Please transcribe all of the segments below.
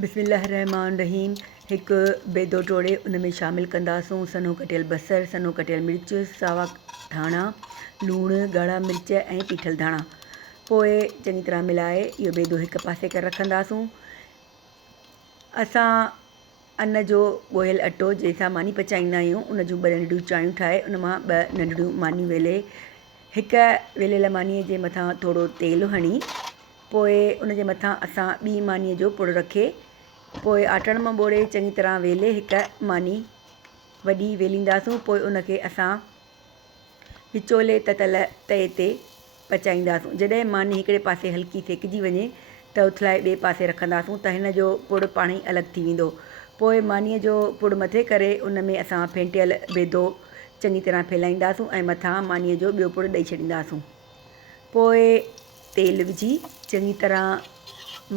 बिस्मिल्लाहिर्रहमानिर्रहीम। एक बेदो टोड़े उन में शामिल कंदासूं सनो कटियल बसर, सनो कटियल मिर्च, सावा धाणा, लूणु, ॻाढ़ा मिर्च ऐं पीठल धाणा। पोइ चङी तरह मिलाए इहो बेदो हिकु पासे करे रखंदासूं। असां अन जो ॻोहियल अटो जंहिंसां मानी पचाईंदा आहियूं उन जूं 2 नंढियूं चायूं ठाहे उन मां 2 नंढियूं मानियूं वेले हिकु वेलियल मानीअ जे मथां थोरो तेल हणी पोइ उन जे मथां असां ॿी मानीअ जो पुड़ रखे पोइ आटण मां ॿोड़े चङी तरह वेले हिकु मानी वॾी वेलींदासूं। पोइ उनखे असां विचोले ततल तए ते पचाईंदासूं। जॾहिं मानी हिकिड़े पासे हल्की सेकिजी वञे त उथलाए ॿिए पासे रखंदासूं त हिन जो पुड़ पाण ई अलॻि थी वेंदो। पोइ मानीअ जो पुड़ मथे करे उन में असां फेंटियल बेदो चङी तरह फैलाईंदासूं ऐं मथां मानीअ जो ॿियो पुड़ ॾेई छॾींदासूं। पोइ तेल विझी चङी तरह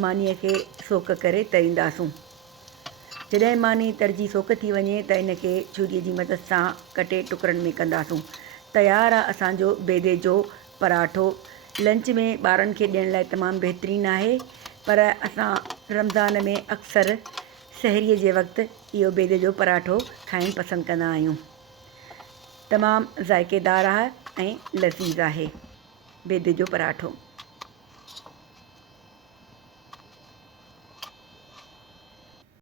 मानीअ खे सोक करे तरींदासूं। जॾहिं मानी तरिजी सोक थी वञे त इनखे छुरीअ जी मदद सां कटे टुकड़नि में कंदासूं। तयारु आहे असांजो बेदे जो पराठो। लंच में ॿारनि खे ॾियण लाइ तमामु बहितरीनु आहे, पर असां रमज़ान में अक्सर सहरीअ जे वक़्तु इहो बेदे जो पराठो खाइणु पसंदि कंदा आहियूं। तमामु ज़ाइक़ेदार आहे ऐं लज़ीज़ आहे बेदे जो पराठो।